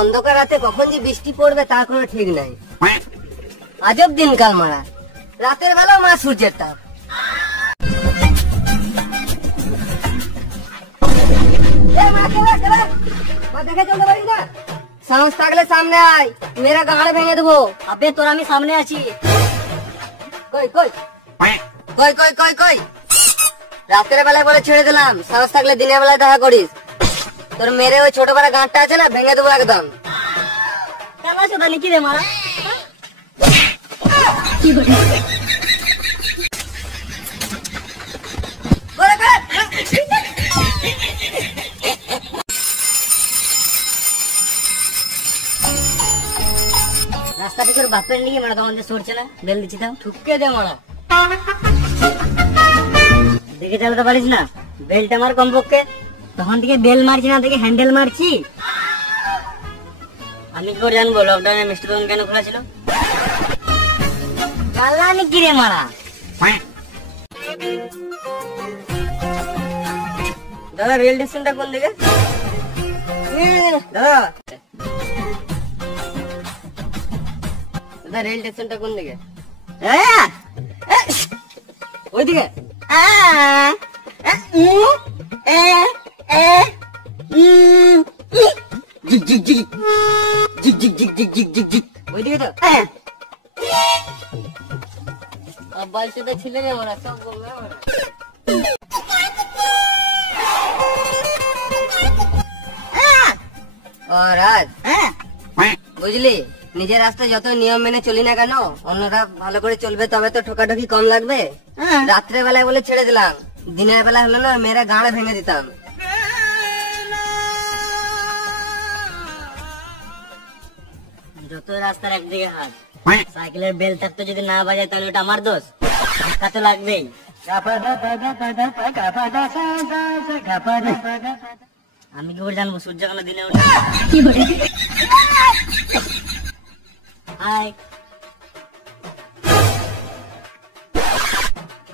অন্ধকার রাতে কখন যে বৃষ্টি পড়বে তার কোনো ঠিক নাই। আজব দিনকাল মারা, রাতের বেলা মা সূর্যের তাপ। দেখে চলতে পারিস না, সাহস থাকলে সামনে আয়, মেয়েরা গাড়ে ভেঙে দেবো। আবে তোর আমি সামনে আছি। কই কই কই কই কই কই রাতের বেলায় বলে ছেড়ে দিলাম, সাহস থাকলে দিনের বেলায় দেখা করিস। তোর মেরে ওই ছোট বড় গাঁটটা আছে না, ভেঙে দেবো একদম। কেন সেটা লিখি রে মারা। রাস্তাটি তোর বাপের নিয়ে মারা, তখন সরছে না, বেল দিচ্ছি তাও ঠুকে দে মারা। দেখে চালাতে পারিস না, বেলটা মার কমপক্ষে। তখন থেকে বেল মারছি না, থেকে হ্যান্ডেল মারছি। আমি কি করে জানবো লকডাউনে মিষ্টি দোকান কেন খোলা ছিল? চালানি কি রে মারা। দাদা রেল স্টেশনটা কোন দিকে? দাদা দাদা রেল স্টেশনটা কোন দিকে? ওইদিকে? ওইদিকে তো বালতিতে ছিলে রে ওরা সব বলবে। বুঝলি, নিজের রাস্তায় যত নিয়ম মেনে চলি না কেন, অন্যরা ভালো করে চলবে, তবে তো ঠোকাঠুকি কম লাগবে। রাত্রে বেলায় বলে ছেড়ে দিলাম, দিনের বেলা হলো না মেয়েরা গাঁড়ে ভেঙে দিতাম। যত রাস্তার একদিকে হাত, সাইকেলের বেল থাকতো যদি না বাজায় তাহলে ওটা আমার দোষ, ধাক্কা তো লাগবেই। আমি কি করে জানবো সূর্য কেন দিনে ওঠে?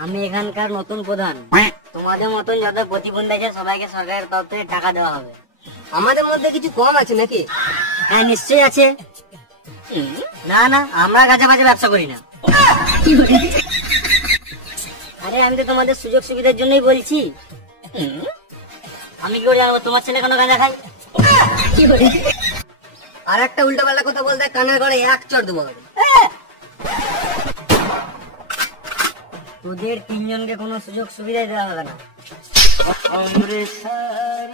আমি এখানকার নতুন প্রধান। তোমাদের মতন যত প্রতিবন্ধী আছে সবাইকে সরকারের তরফ থেকে টাকা দেওয়া হবে। আমাদের মধ্যে কিছু কম আছে নাকি? হ্যাঁ নিশ্চয়ই আছে। না না, আমরা গাছে বাজে ব্যবসা করি না। আরে আমি তো তোমাদের সুযোগ সুবিধার জন্যই বলছি। আমি কি করে জানবো তোমার ছেলে কোনো গাঁজা খায়? আর একটা উল্টো পাল্টা কথা বলতে কানের ঘরে এক চড় দেবো। তোদের তিনজনকে কোনো সুযোগ সুবিধা দেওয়া হবে না।